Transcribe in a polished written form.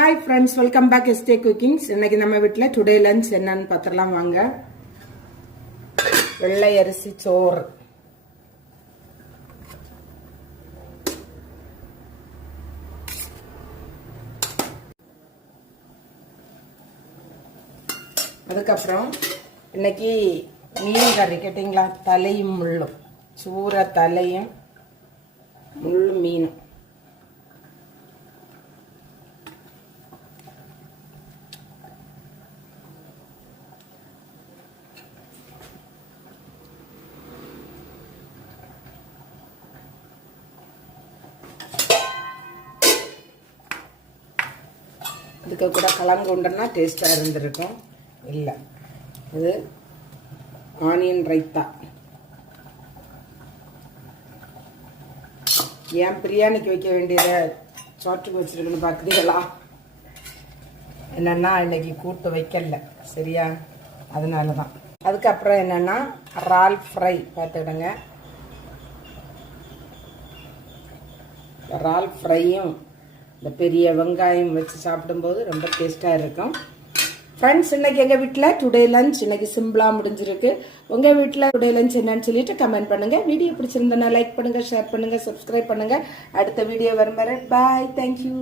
Hi friends, welcome back to ST Cookings. இன்னைக்கு நம்ம வீட்ல டுடே லஞ்ச் என்னன்னு பார்த்தறலாம் வாங்க. வெள்ளை அரிசி சோறு. அதுக்கு அப்புறம் இன்னைக்கு மீன் கறி கேட்டிங்களா, தலையும் முள்ளும். சூற தலையும் முள்ளு மீனும். இதுக்கு கூட கலந்து கொண்டோன்னா டேஸ்ட்டாக இருந்திருக்கும். இல்லை, இது ஆனியன் ரைத்தா. ஏன் பிரியாணிக்கு வைக்க வேண்டியதை சோற்றுக்கு வச்சுருக்குன்னு பார்க்குறீங்களா? என்னென்னா இன்னைக்கு கூட்டு வைக்கல, சரியா? அதனால தான். அதுக்கப்புறம் என்னென்னா இறால் ஃப்ரை பார்த்துக்கிடுங்க. இறால் ஃப்ரையும் இந்த பெரிய வெங்காயம் வச்சு சாப்பிடும்போது ரொம்ப டேஸ்ட்டாக இருக்கும். ஃப்ரெண்ட்ஸ், இன்னைக்கு எங்கள் வீட்டில் டுடே லஞ்ச் இன்னைக்கு சிம்பிளாக முடிஞ்சிருக்கு. உங்கள் வீட்டில் டுடே லஞ்ச் என்னன்னு சொல்லிட்டு கமெண்ட் பண்ணுங்கள். வீடியோ பிடிச்சிருந்தனா லைக் பண்ணுங்கள், ஷேர் பண்ணுங்கள், சப்ஸ்கிரைப் பண்ணுங்கள். அடுத்த வீடியோ வரும் வரை பாய், தேங்க்யூ.